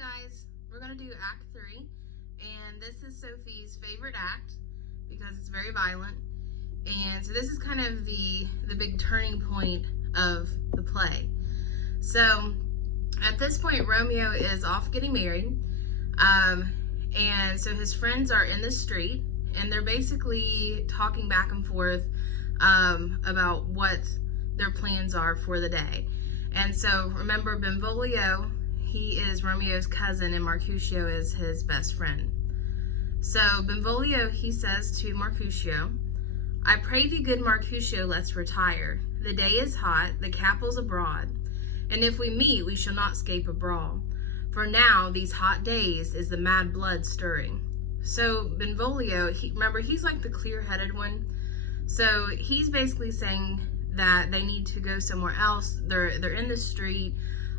guys, we're going to do Act 3, and this is Sophie's favorite act because it's very violent, and so this is kind of the big turning point of the play. So at this point, Romeo is off getting married, and so his friends are in the street, and they're basically talking back and forth about what their plans are for the day. And so remember, Benvolio, he is Romeo's cousin, and Mercutio is his best friend. So Benvolio, he says to Mercutio, "I pray thee, good Mercutio, let's retire. The day is hot, the capital's abroad, and if we meet, we shall not scape a brawl. For now, these hot days, is the mad blood stirring." So Benvolio, remember, he's like the clear-headed one. So he's basically saying that they need to go somewhere else. They're in the street,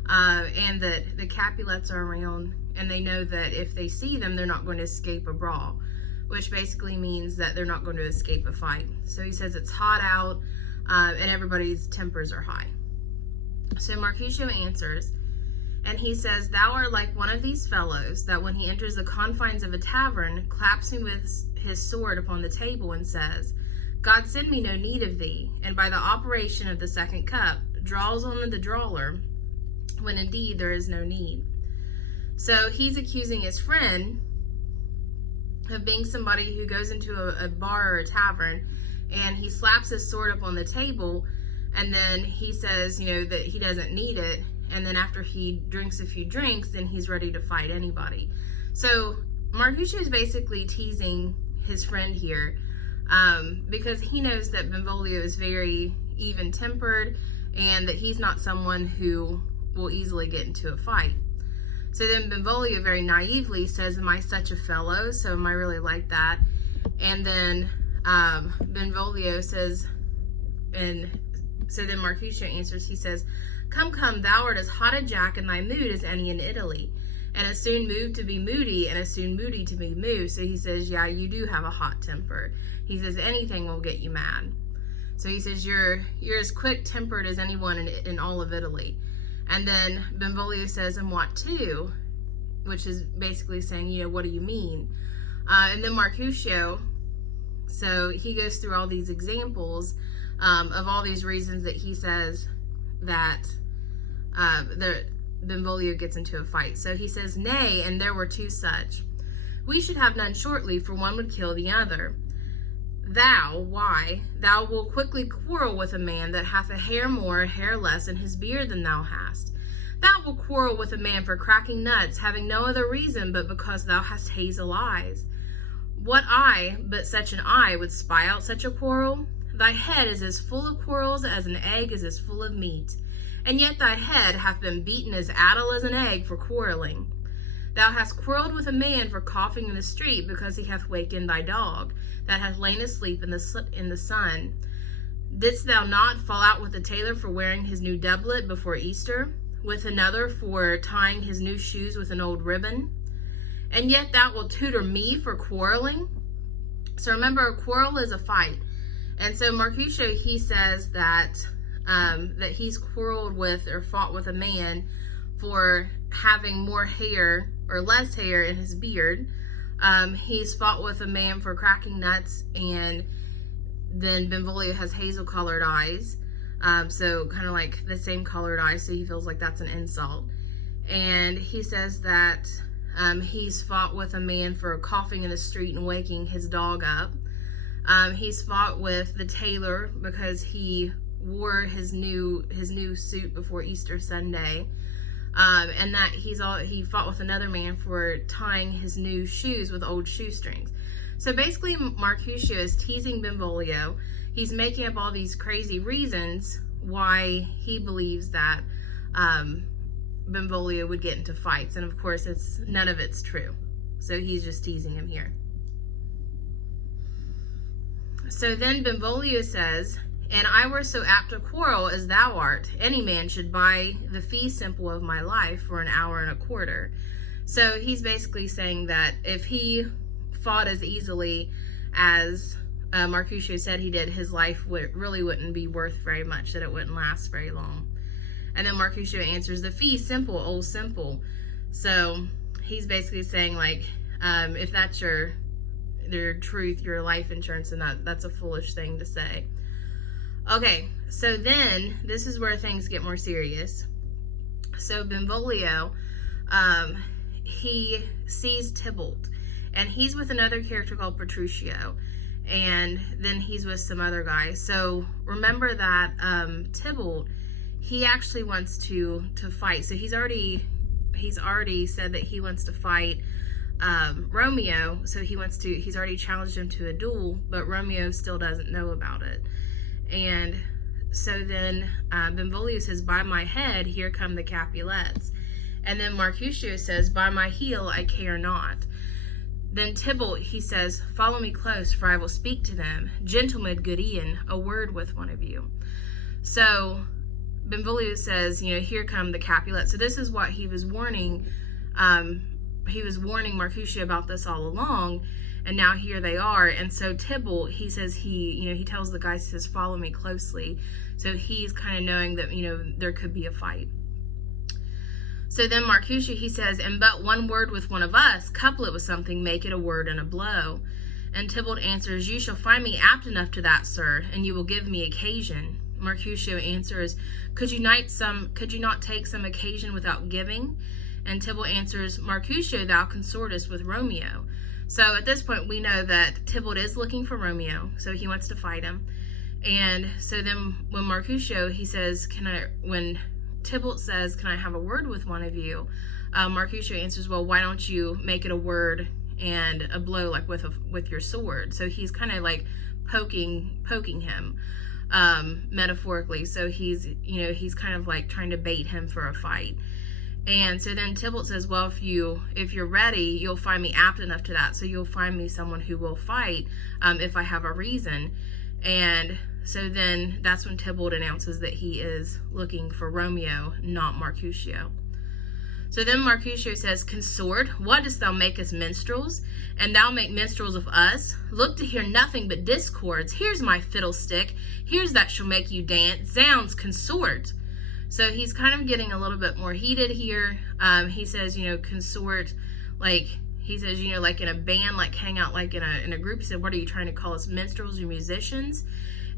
and that the Capulets are around, and they know that if they see them, they're not going to escape a brawl, which basically means that they're not going to escape a fight. So he says it's hot out, and everybody's tempers are high. So Mercutio answers, and he says, "Thou art like one of these fellows that when he enters the confines of a tavern, claps him with his sword upon the table and says, 'God send me no need of thee,' and by the operation of the second cup, draws on the drawer, when indeed there is no need." So he's accusing his friend of being somebody who goes into a bar or a tavern, and he slaps his sword up on the table, and then he says, that he doesn't need it, and then after he drinks a few drinks, then he's ready to fight anybody. So Mercutio is basically teasing his friend here, because he knows that Benvolio is very even-tempered, and that he's not someone who will easily get into a fight. So then Benvolio very naively says, "Am I such a fellow? So am I really like that?" And then Benvolio says, and so then Mercutio answers, he says, Come, thou art as hot a jack in thy mood as any in Italy, and as soon moved to be moody, and as soon moody to be moved." So he says, yeah, you do have a hot temper. He says, anything will get you mad. So he says, you're as quick-tempered as anyone in all of Italy. And then Benvolio says, "And what too?" Which is basically saying, what do you mean? And then Mercutio, so he goes through all these examples of all these reasons that he says that Benvolio gets into a fight. So he says, "Nay, and there were two such. We should have none shortly, for one would kill the other. Thou wilt quickly quarrel with a man that hath a hair more, a hair less in his beard than thou hast. Thou wilt quarrel with a man for cracking nuts, having no other reason but because thou hast hazel eyes. What eye, but such an eye, would spy out such a quarrel? Thy head is as full of quarrels as an egg is as full of meat. And yet thy head hath been beaten as addle as an egg for quarreling. Thou hast quarrelled with a man for coughing in the street, because he hath wakened thy dog, that hath lain asleep in the sun. Didst thou not fall out with a tailor for wearing his new doublet before Easter, with another for tying his new shoes with an old ribbon? And yet thou wilt tutor me for quarreling?" So remember, a quarrel is a fight. And so Mercutio, he says that that he's quarreled with or fought with a man for having more hair or less hair in his beard. He's fought with a man for cracking nuts, and then Benvolio has hazel-colored eyes. So kind of like the same colored eyes, so he feels like that's an insult. And he says that he's fought with a man for coughing in the street and waking his dog up. He's fought with the tailor because he wore his new suit before Easter Sunday, and that he fought with another man for tying his new shoes with old shoestrings. So basically, Mercutio is teasing Benvolio. He's making up all these crazy reasons why he believes that Benvolio would get into fights, and of course, none of it's true. So he's just teasing him here. So then Benvolio says, "And I were so apt to quarrel as thou art, any man should buy the fee simple of my life for an hour and a quarter." So he's basically saying that if he fought as easily as Mercutio said he did, his life really wouldn't be worth very much, that it wouldn't last very long. And then Mercutio answers, "The fee simple, old simple." So he's basically saying, like, if that's your truth, your life insurance, and that's a foolish thing to say. Okay, so then this is where things get more serious. So Benvolio, he sees Tybalt, and he's with another character called Petruchio, and then he's with some other guys. So remember that Tybalt, he actually wants to fight. So he's already said that he wants to fight Romeo. So he's already challenged him to a duel, but Romeo still doesn't know about it. And so then Benvolio says, by my head, here come the Capulets. And then Mercutio says, by my heel, I care not. Then Tybalt, he says, follow me close, for I will speak to them. Gentlemen, good Ian, a word with one of you. So Benvolio says, here come the Capulets. So this is what he was warning. He was warning Mercutio about this all along, and now here they are. And so Tybalt, he says, he tells the guys, he says, follow me closely. So he's kind of knowing that, there could be a fight. So then Mercutio, he says, and but one word with one of us, couple it with something, make it a word and a blow. And Tybalt answers, you shall find me apt enough to that, sir, and you will give me occasion. Mercutio answers, could you not take some occasion without giving? And Tybalt answers, Mercutio, thou consortest with Romeo. So at this point, we know that Tybalt is looking for Romeo, so he wants to fight him. And so then when Mercutio, he says, when Tybalt says, can I have a word with one of you? Mercutio answers, well, why don't you make it a word and a blow, like with your sword? So he's kind of like poking him, metaphorically. So he's kind of like trying to bait him for a fight. And so then Tybalt says, well, if you're ready, you'll find me apt enough to that. So you'll find me someone who will fight, if I have a reason. And so then that's when Tybalt announces that he is looking for Romeo, not Mercutio. So then Mercutio says, consort, what dost thou make us minstrels? And thou make minstrels of us? Look to hear nothing but discords. Here's my fiddlestick. Here's that shall make you dance. Zounds, consort. So he's kind of getting a little bit more heated here. He says, consort, like, he says, like in a band, like hang out like in a group. He said, what are you trying to call us, minstrels or musicians?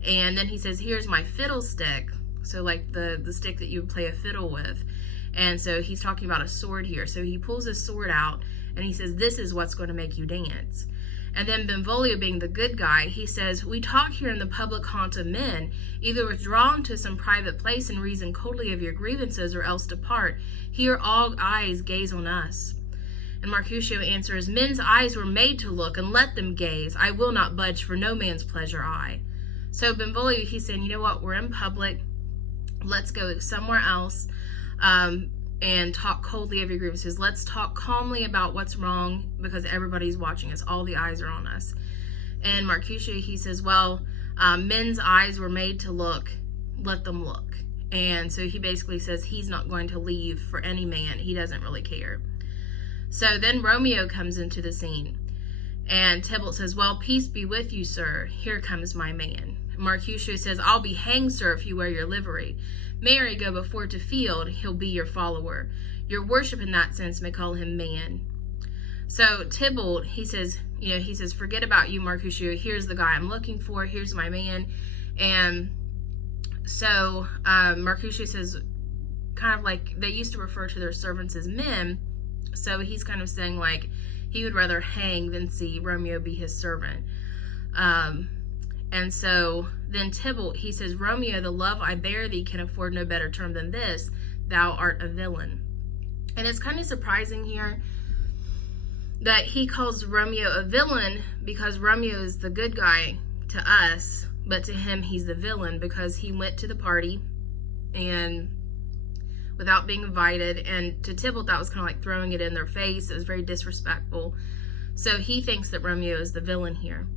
And then he says, here's my fiddlestick. So like the stick that you would play a fiddle with. And so he's talking about a sword here. So he pulls his sword out and he says, this is what's going to make you dance. And then Benvolio, being the good guy, he says, we talk here in the public haunt of men. Either withdraw into some private place and reason coldly of your grievances, or else depart. Here all eyes gaze on us. And Mercutio answers, men's eyes were made to look, and let them gaze. I will not budge for no man's pleasure I. So Benvolio, he's saying, you know what, we're in public. Let's go somewhere else and talk coldly of your grievances. Let's talk calmly about what's wrong, because everybody's watching us. All the eyes are on us. And Mercutio, he says, well, men's eyes were made to look. Let them look. And so he basically says he's not going to leave for any man. He doesn't really care. So then Romeo comes into the scene. And Tybalt says, well, peace be with you, sir. Here comes my man. Mercutio says, I'll be hanged, sir, if you wear your livery. Marry, go before to field, he'll be your follower. Your worship in that sense may call him man. So Tybalt, he says, forget about you, Mercutio. Here's the guy I'm looking for. Here's my man. And so Mercutio says, kind of like, they used to refer to their servants as men. So he's kind of saying, like, he would rather hang than see Romeo be his servant. And so then Tybalt, he says, Romeo, the love I bear thee can afford no better term than this. Thou art a villain. And it's kind of surprising here that he calls Romeo a villain, because Romeo is the good guy to us, but to him he's the villain because he went to the party and without being invited, and to Tybalt that was kind of like throwing it in their face. It was very disrespectful. So he thinks that Romeo is the villain here.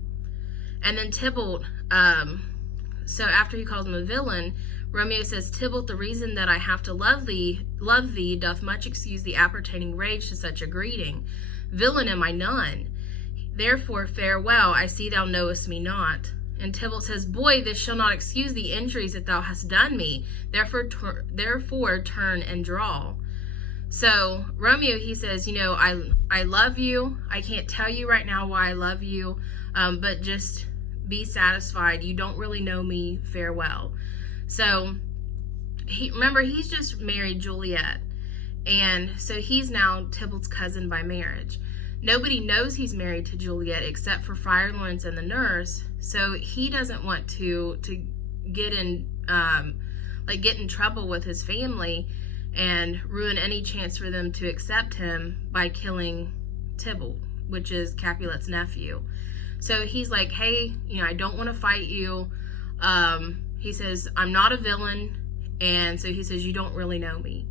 And then Tybalt, so after he calls him a villain, Romeo says, Tybalt, the reason that I have to love thee doth much excuse the appertaining rage to such a greeting. Villain am I none. Therefore farewell, I see thou knowest me not. And Tybalt says, boy, this shall not excuse the injuries that thou hast done me. Therefore turn and draw. So Romeo, he says, I love you. I can't tell you right now why I love you, but just be satisfied. You don't really know me. Farewell. So remember, he's just married Juliet. And so he's now Tybalt's cousin by marriage. Nobody knows he's married to Juliet except for Friar Lawrence and the nurse. So he doesn't want to get in trouble with his family and ruin any chance for them to accept him by killing Tybalt, which is Capulet's nephew. So he's like, hey, I don't want to fight you. He says, I'm not a villain. And so he says, you don't really know me.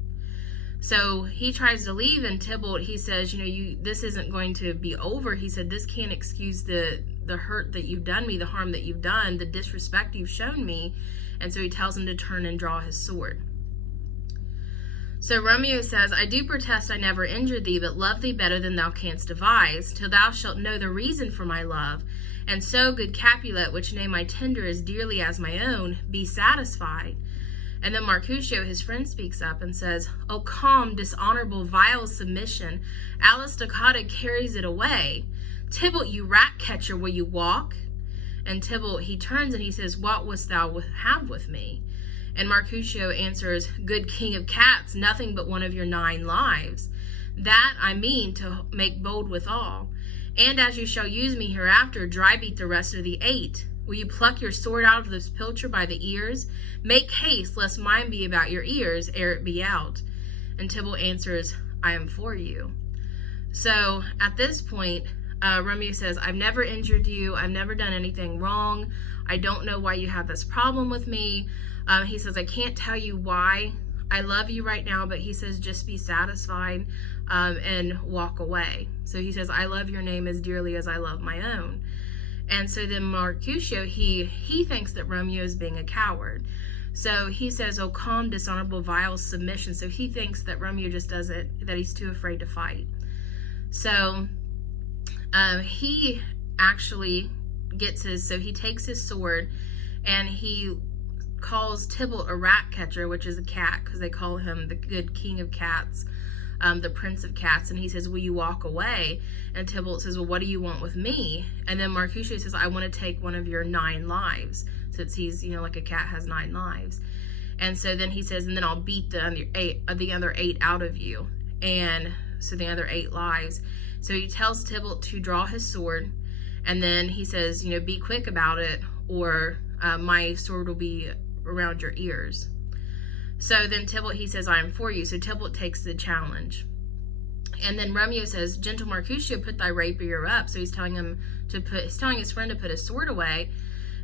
So he tries to leave, and Tybalt, he says, this isn't going to be over. He said, this can't excuse the hurt that you've done me, the harm that you've done, the disrespect you've shown me. And so he tells him to turn and draw his sword. So Romeo says, I do protest I never injured thee, but love thee better than thou canst devise, till thou shalt know the reason for my love. And so, good Capulet, which name I tender as dearly as my own, be satisfied. And then Mercutio, his friend, speaks up and says, O calm, dishonorable, vile submission, Alice Stoccata carries it away. Tybalt, you rat catcher, will you walk? And Tybalt, he turns and he says, what wouldst thou have with me? And Mercutio answers, good king of cats, nothing but one of your 9 lives. That I mean to make bold withal. And as you shall use me hereafter, dry beat the rest of the 8. Will you pluck your sword out of this pilcher by the ears? Make haste, lest mine be about your ears, ere it be out. And Tybalt answers, I am for you. So at this point, Romeo says, I've never injured you. I've never done anything wrong. I don't know why you have this problem with me. He says, I can't tell you why I love you right now, but he says, just be satisfied and walk away. So he says, I love your name as dearly as I love my own. And so then Mercutio, he thinks that Romeo is being a coward. So he says, oh, calm, dishonorable, vile submission. So he thinks that Romeo just does it, that he's too afraid to fight. So he actually he takes his sword and he calls Tybalt a rat catcher, which is a cat, because they call him the good king of cats, the prince of cats. And he says, will you walk away? And Tybalt says, well, what do you want with me? And then Mercutio says, I want to take one of your 9 lives, since he's, like a cat has 9 lives. And so then he says, and then I'll beat the other 8 out of you. And so the other 8 lives. So he tells Tybalt to draw his sword, and then he says, be quick about it, or my sword will be around your ears. So then Tybalt, he says, I am for you. So Tybalt takes the challenge. And then Romeo says, gentle Mercutio, put thy rapier up. So he's telling his friend to put his sword away.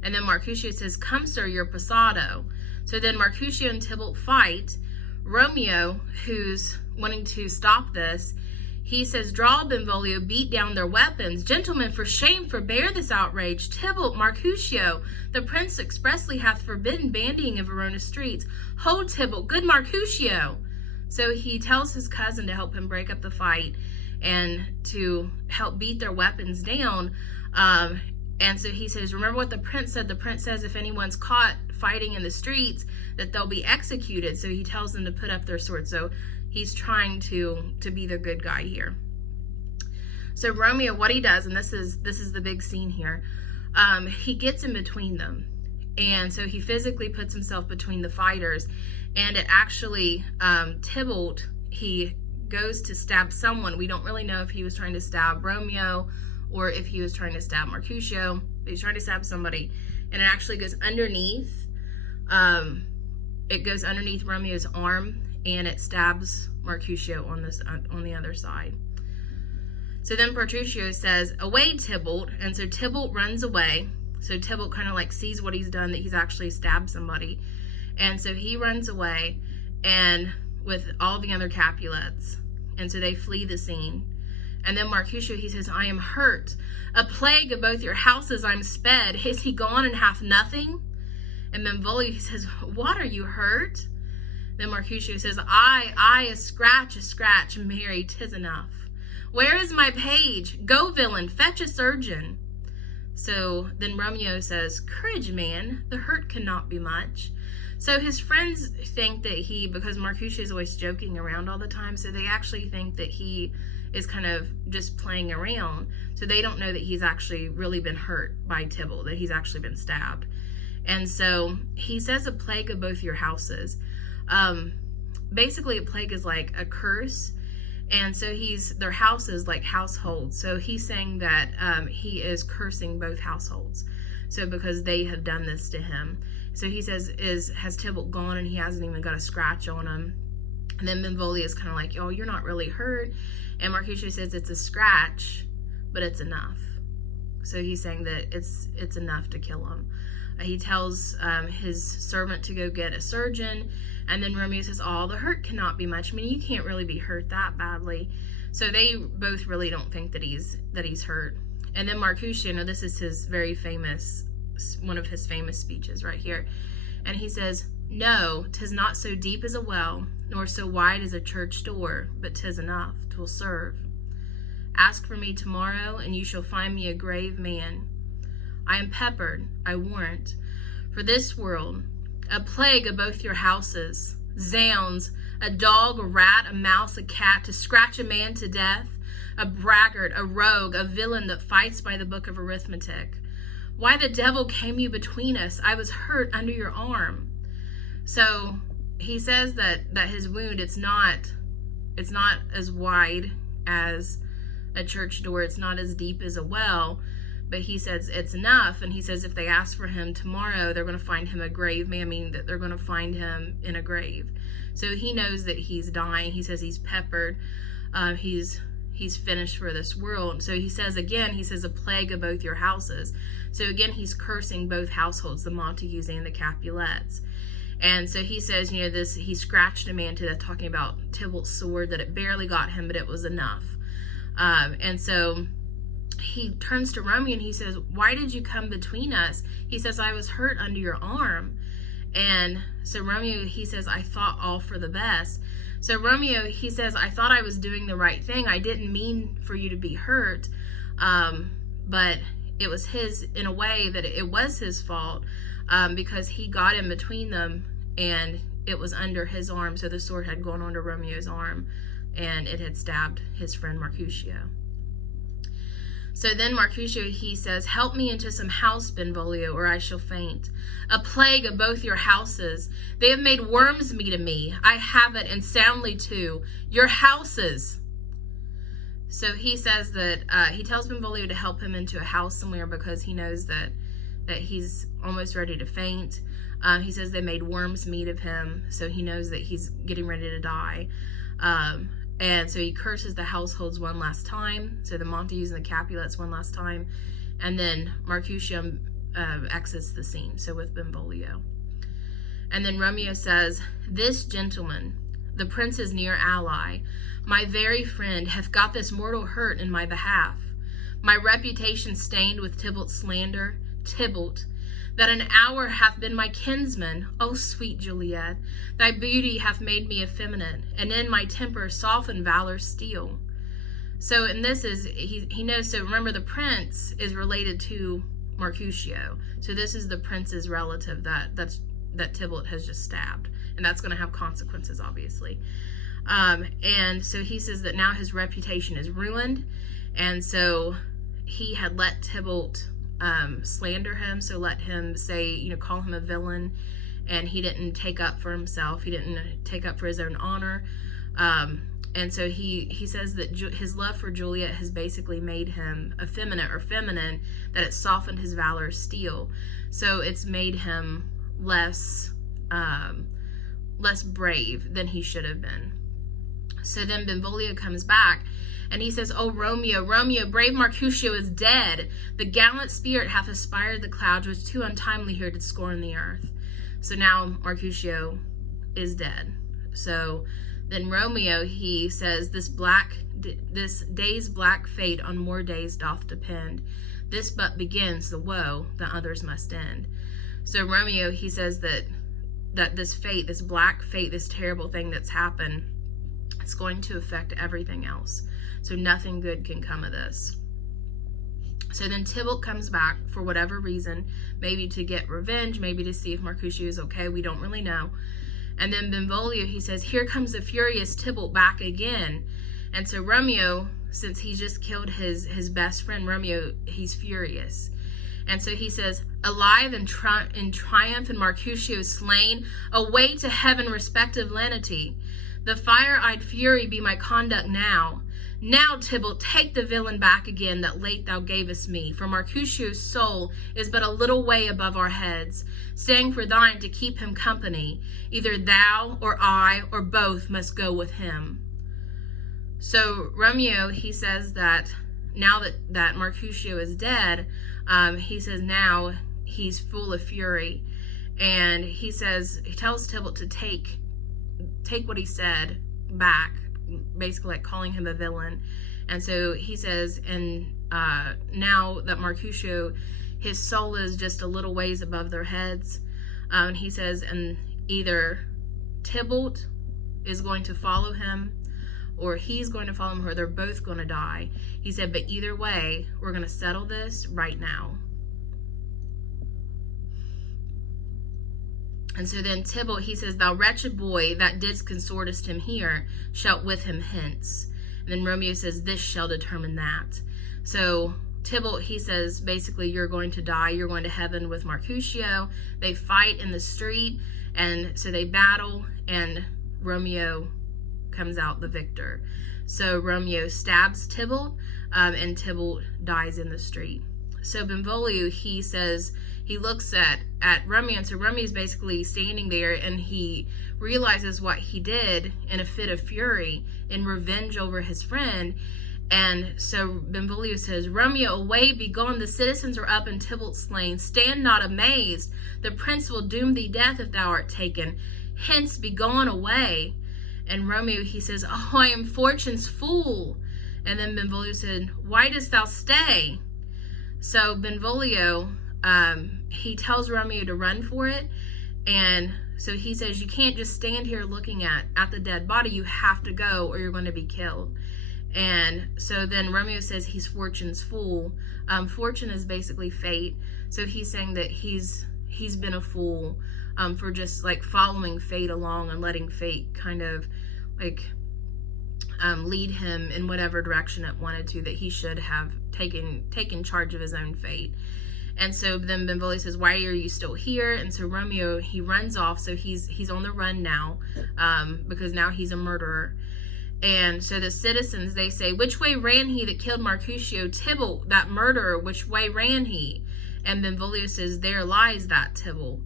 And then Mercutio says, come, sir, you're passado. So then Mercutio and Tybalt fight. Romeo, who's wanting to stop this, he says, draw, Benvolio, beat down their weapons. Gentlemen, for shame, forbear this outrage. Tybalt, Mercutio, the prince expressly hath forbidden bandying of Verona streets. Hold, Tybalt, good Mercutio. So he tells his cousin to help him break up the fight and to help beat their weapons down. And so he says, remember what the prince said. The prince says if anyone's caught fighting in the streets, that they'll be executed. So he tells them to put up their swords. So he's trying to be the good guy here. So Romeo, what he does, and this is the big scene here, he gets in between them. And so he physically puts himself between the fighters. And it actually, Tybalt, he goes to stab someone. We don't really know if he was trying to stab Romeo or if he was trying to stab Mercutio. But he's trying to stab somebody. And it actually goes underneath. It goes underneath Romeo's arm, and it stabs Mercutio on the other side. So then Mercutio says, away, Tybalt. And so Tybalt runs away. So Tybalt kind of like sees what he's done, that he's actually stabbed somebody. And so he runs away, and with all the other Capulets. And so they flee the scene. And then Mercutio, he says, I am hurt. A plague of both your houses I'm sped. Is he gone and hath nothing? And Benvolio, he says, what, are you hurt? Then Mercutio says, I, a scratch, Mary, 'tis enough. Where is my page? Go, villain, fetch a surgeon. So then Romeo says, courage, man, the hurt cannot be much. So his friends think that because Mercutio is always joking around all the time, so they actually think that he is kind of just playing around. So they don't know that he's actually really been hurt by Tybalt, that he's actually been stabbed. And so he says a plague of both your houses. Basically a plague is like a curse. And so their houses like households. So he's saying that he is cursing both households. So because they have done this to him. So he says, has Tybalt gone and he hasn't even got a scratch on him? And then Benvolio is kind of like, oh, you're not really hurt. And Mercutio says it's a scratch, but it's enough. So he's saying that it's enough to kill him. He tells his servant to go get a surgeon. And then Romeo says, oh, the hurt cannot be much. I mean, you can't really be hurt that badly. So they both really don't think that he's hurt. And then Mercutio, now this is his very famous, one of his famous speeches right here. And he says, no, 'tis not so deep as a well, nor so wide as a church door, but 'tis enough, 'twill serve. Ask for me tomorrow, and you shall find me a grave man. I am peppered, I warrant, for this world, a plague of both your houses. Zounds, a dog, a rat, a mouse, a cat, to scratch a man to death, a braggart, a rogue, a villain that fights by the book of arithmetic. Why the devil came you between us? I was hurt under your arm. So he says that his wound, it's not as wide as a church door. It's not as deep as a well, but he says it's enough. And he says if they ask for him tomorrow, they're going to find him a grave man, meaning that they're going to find him in a grave. So he knows that he's dying. He says he's peppered. He's finished for this world. So he says again, a plague of both your houses. So again, he's cursing both households, the Montagues and the Capulets. And so he says, he scratched a man to death, talking about Tybalt's sword, that it barely got him, but it was enough. And so he turns to Romeo and he says, why did you come between us? He says, I was hurt under your arm. And so Romeo, he says, I thought all for the best. So Romeo, he says, I thought I was doing the right thing. I didn't mean for you to be hurt. But it was in a way that it was his fault, because he got in between them and it was under his arm. So the sword had gone onto Romeo's arm and it had stabbed his friend Mercutio. So then Mercutio, he says, help me into some house, Benvolio, or I shall faint. A plague of both your houses. They have made worms meat of me. I have it, and soundly too. Your houses. So he says that, he tells Benvolio to help him into a house somewhere because he knows that he's almost ready to faint. He says they made worms meat of him, so he knows that he's getting ready to die. And so he curses the households one last time, so the Montagues and the Capulets one last time, and then Mercutio exits the scene, so with Benvolio. And then Romeo says, this gentleman, the prince's near ally, my very friend, hath got this mortal hurt in my behalf. My reputation stained with Tybalt's slander, Tybalt, that an hour hath been my kinsman, O sweet Juliet, thy beauty hath made me effeminate, and in my temper softened valor's steel. So, and this is, he knows, so remember the prince is related to Mercutio. So this is the prince's relative that Tybalt has just stabbed. And that's going to have consequences, obviously. And so he says that now his reputation is ruined. And so he had let Tybalt slander him, so let him say, call him a villain, and he didn't take up for himself. He didn't take up for his own honor. And so he says that his love for Juliet has basically made him effeminate or feminine, that it softened his valor's steel. So it's made him less brave than he should have been. So then Benvolio comes back, and he says, "O Romeo, Romeo, brave Mercutio is dead. The gallant spirit hath aspired the clouds, which too untimely here did scorn the earth." So now Mercutio is dead. So then Romeo, he says, this day's black fate on more days doth depend. This but begins the woe, the others must end. So Romeo, he says that this fate, this black fate, this terrible thing that's happened, it's going to affect everything else. So nothing good can come of this. So then Tybalt comes back for whatever reason, maybe to get revenge, maybe to see if Mercutio is okay, we don't really know. And then Benvolio, he says, here comes the furious Tybalt back again. And so Romeo, since he just killed his best friend, Romeo, he's furious. And so he says, alive in triumph and Mercutio slain, away to heaven respective lenity. The fire-eyed fury be my conduct now. Now, Tybalt, take the villain back again that late thou gavest me, for Mercutio's soul is but a little way above our heads, staying for thine to keep him company. Either thou or I or both must go with him. So Romeo, he says that now that Mercutio is dead, he says now he's full of fury, and he tells Tybalt to take what he said back, basically like calling him a villain. And so he says, and now that Mercutio, his soul is just a little ways above their heads, he says, and either Tybalt is going to follow him, or he's going to follow him, or they're both going to die. He said, but either way, we're going to settle this right now. And so then Tybalt, he says, thou wretched boy, that didst consortest him here, shalt with him hence. And then Romeo says, this shall determine that. So Tybalt, he says, basically, you're going to die. You're going to heaven with Mercutio. They fight in the street, and so they battle, and Romeo comes out the victor. So Romeo stabs Tybalt, and Tybalt dies in the street. So Benvolio, he says, he looks at Romeo, and so Romeo's basically standing there, and he realizes what he did in a fit of fury, in revenge over his friend. And so Benvolio says, Romeo, away, be gone, the citizens are up and Tybalt slain. Stand not amazed, the prince will doom thee death if thou art taken. Hence, be gone away. And Romeo, he says, oh, I am fortune's fool. And then Benvolio said, why dost thou stay? So Benvolio, he tells Romeo to run for it. And so he says, you can't just stand here looking at the dead body. You have to go or you're going to be killed. And so then Romeo says he's fortune's fool. Fortune is basically fate. So he's saying that he's been a fool for just like following fate along and letting fate kind of like lead him in whatever direction it wanted to, that he should have taken charge of his own fate. And so then Benvolio says, why are you still here? And so Romeo, he runs off. So he's on the run now, because now he's a murderer. And so the citizens, they say, which way ran he that killed Mercutio? Tybalt, that murderer, which way ran he? And Benvolio says, there lies that Tybalt.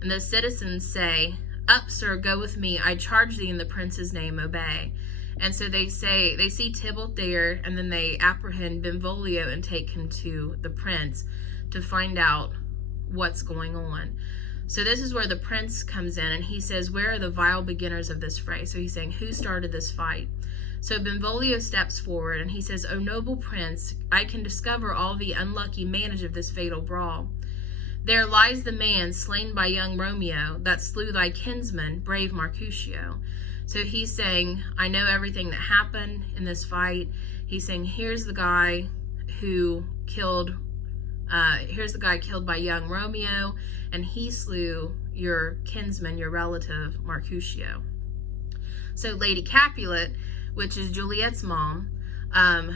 And the citizens say, up, sir, go with me. I charge thee in the prince's name, obey. And so they see Tybalt there, and then they apprehend Benvolio and take him to the prince to find out what's going on. So this is where the prince comes in, and he says, where are the vile beginners of this fray? So he's saying, who started this fight? So Benvolio steps forward, and he says, O noble prince, I can discover all the unlucky manage of this fatal brawl. There lies the man slain by young Romeo, that slew thy kinsman, brave Mercutio. So he's saying, I know everything that happened in this fight. He's saying, here's the guy killed by young Romeo, and he slew your kinsman, your relative, Mercutio. So Lady Capulet, which is Juliet's mom,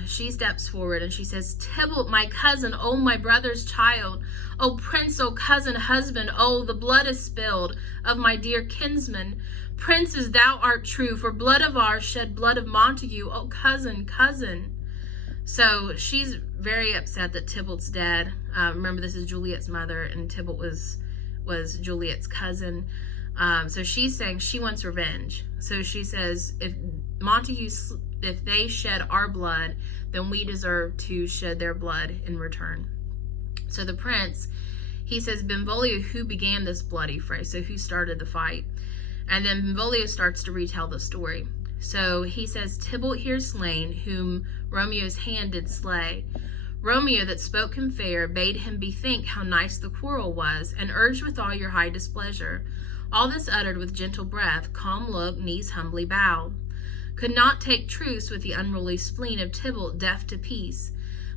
she steps forward and she says, Tybalt, my cousin, oh, my brother's child, oh, prince, oh, cousin, husband, oh, the blood is spilled of my dear kinsman. Princes, thou art true, for blood of ours shed blood of Montague, oh, cousin, cousin. So she's very upset that Tybalt's dead. Remember, this is Juliet's mother, and Tybalt was Juliet's cousin. So she's saying she wants revenge. So she says, if they shed our blood, then we deserve to shed their blood in return. So the prince, he says, Benvolio, who began this bloody fray? So who started the fight? And then Benvolio starts to retell the story. So he says, Tybalt here slain, whom Romeo's hand did slay. Romeo that spoke him fair bade him bethink how nice the quarrel was, and urged with all your high displeasure. All this uttered with gentle breath, calm look, knees humbly bowed. Could not take truce with the unruly spleen of Tybalt, deaf to peace.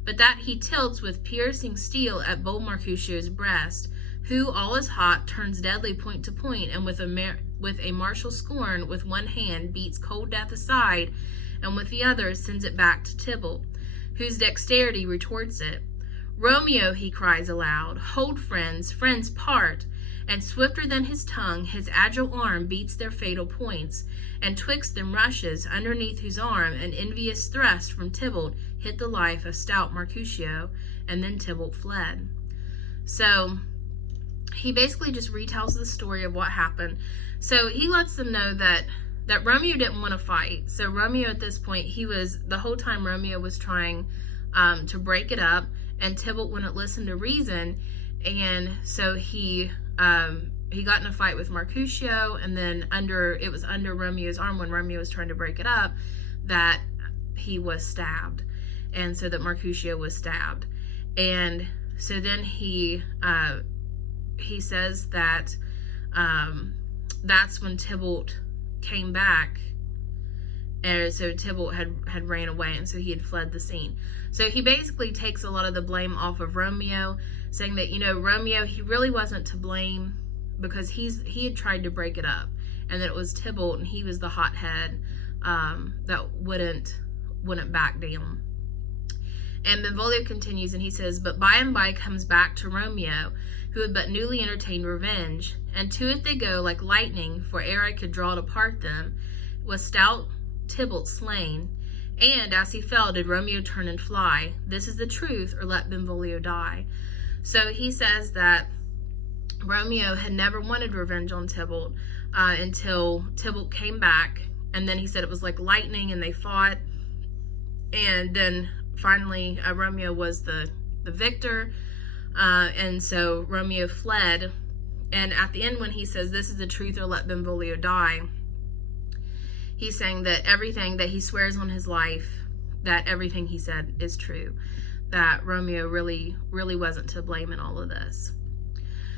but that he tilts with piercing steel at bold Mercutio's breast, who, all is hot, turns deadly point to point, and with a martial scorn, with one hand beats cold death aside, and with the other sends it back to Tybalt, whose dexterity retorts it. Romeo, he cries aloud, hold friends, friends part, and swifter than his tongue, his agile arm beats their fatal points, and twixt them rushes, underneath whose arm an envious thrust from Tybalt hit the life of stout Mercutio, and then Tybalt fled. So he basically just retells the story of what happened. So he lets them know that Romeo didn't want to fight. So Romeo at this point, the whole time Romeo was trying to break it up, and Tybalt wouldn't listen to reason, and so he got in a fight with Mercutio, and then it was under Romeo's arm when Romeo was trying to break it up that he was stabbed, and so that Mercutio was stabbed. And so then he says that that's when Tybalt came back, and so Tybalt had ran away, and so he had fled the scene. So he basically takes a lot of the blame off of Romeo, saying that, Romeo, he really wasn't to blame because he had tried to break it up, and that it was Tybalt, and he was the hothead that wouldn't back down. And Benvolio continues, and he says, but by and by comes back to Romeo, who had but newly entertained revenge, and to it they go like lightning, for ere I could draw to part them, was stout Tybalt slain, and as he fell did Romeo turn and fly. This is the truth, or let Benvolio die. So he says that Romeo had never wanted revenge on Tybalt until Tybalt came back, and then he said it was like lightning, and they fought, and then finally Romeo was the victor, and so Romeo fled. And at the end, when he says this is the truth, or let Benvolio die, he's saying that everything that he swears on his life, that everything he said is true, that Romeo really wasn't to blame in all of this.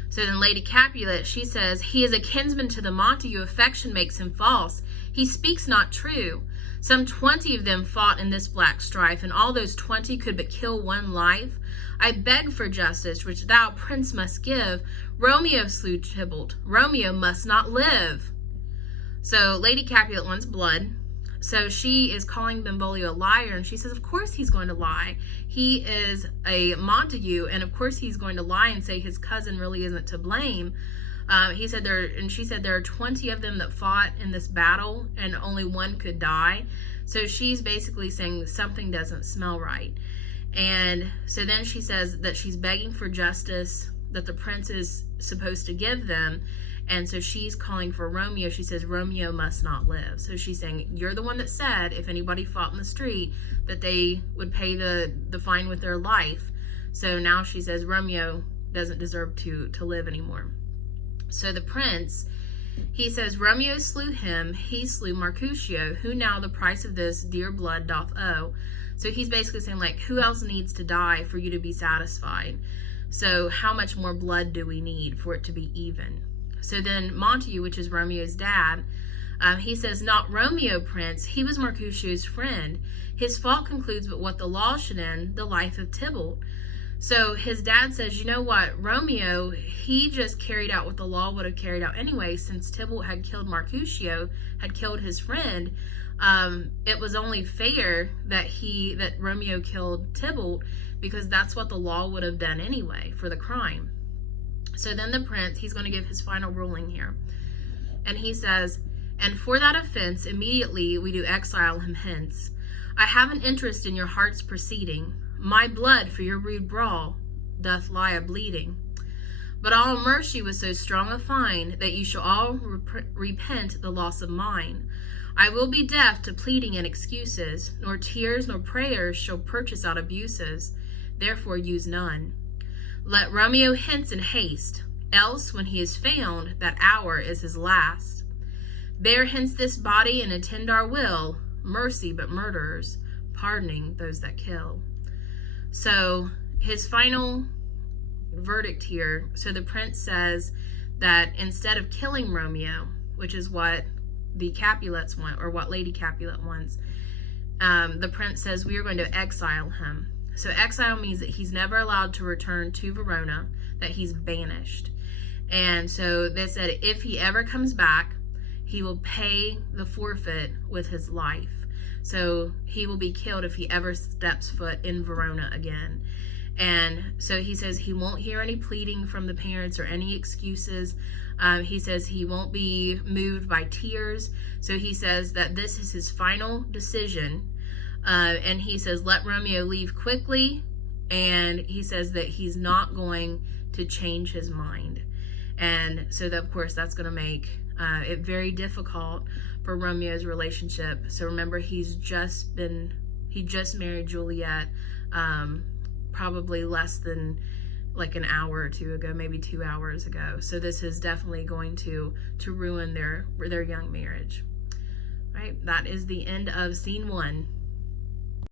So then Lady Capulet, she says, he is a kinsman to the Montague, affection makes him false, he speaks not true. Some 20 of them fought in this black strife, and all those 20 could but kill one life. I beg for justice, which thou, prince, must give. Romeo slew Tybalt. Romeo must not live. So Lady Capulet wants blood. So she is calling Benvolio a liar, and she says, of course he's going to lie. He is a Montague, and of course he's going to lie and say his cousin really isn't to blame. She said there are 20 of them that fought in this battle, and only one could die. So she's basically saying something doesn't smell right. And so then she says that she's begging for justice, that the prince is supposed to give them. And so she's calling for Romeo. She says, Romeo must not live. So she's saying, you're the one that said if anybody fought in the street that they would pay the fine with their life. So now she says Romeo doesn't deserve to live anymore. So the prince, he says, Romeo slew him, he slew Mercutio, who now the price of this dear blood doth owe. So he's basically saying, like, who else needs to die for you to be satisfied? So how much more blood do we need for it to be even? So then Montague, which is Romeo's dad, he says, not Romeo, prince, he was Mercutio's friend. His fault concludes but what the law should end, the life of Tybalt. So his dad says, you know what, Romeo, he just carried out what the law would have carried out anyway, since Tybalt had killed Mercutio, had killed his friend. It was only fair that Romeo killed Tybalt, because that's what the law would have done anyway for the crime. So then the prince, he's going to give his final ruling here. And he says, and for that offense, immediately we do exile him hence. I have an interest in your heart's proceeding. My blood for your rude brawl doth lie a bleeding. But all mercy was so strong a fine, that you shall all repent the loss of mine. I will be deaf to pleading and excuses, nor tears nor prayers shall purchase out abuses. Therefore use none. Let Romeo hence in haste, else when he is found, that hour is his last. Bear hence this body and attend our will, mercy but murderers, pardoning those that kill. So his final verdict here, so the prince says that instead of killing Romeo, which is what the Capulets want, or what Lady Capulet wants, the prince says we are going to exile him. So exile means that he's never allowed to return to Verona, that he's banished. And so they said if he ever comes back, he will pay the forfeit with his life. So he will be killed if he ever steps foot in Verona again. And so he says he won't hear any pleading from the parents or any excuses. He says he won't be moved by tears. So he says that this is his final decision. And he says, let Romeo leave quickly. And he says that he's not going to change his mind. And so that, of course, that's going to make it very difficult for Romeo's relationship. So remember, he just married Juliet, probably less than like an hour or two ago, maybe 2 hours ago. So this is definitely going to ruin their young marriage. Right? That is the end of scene 1.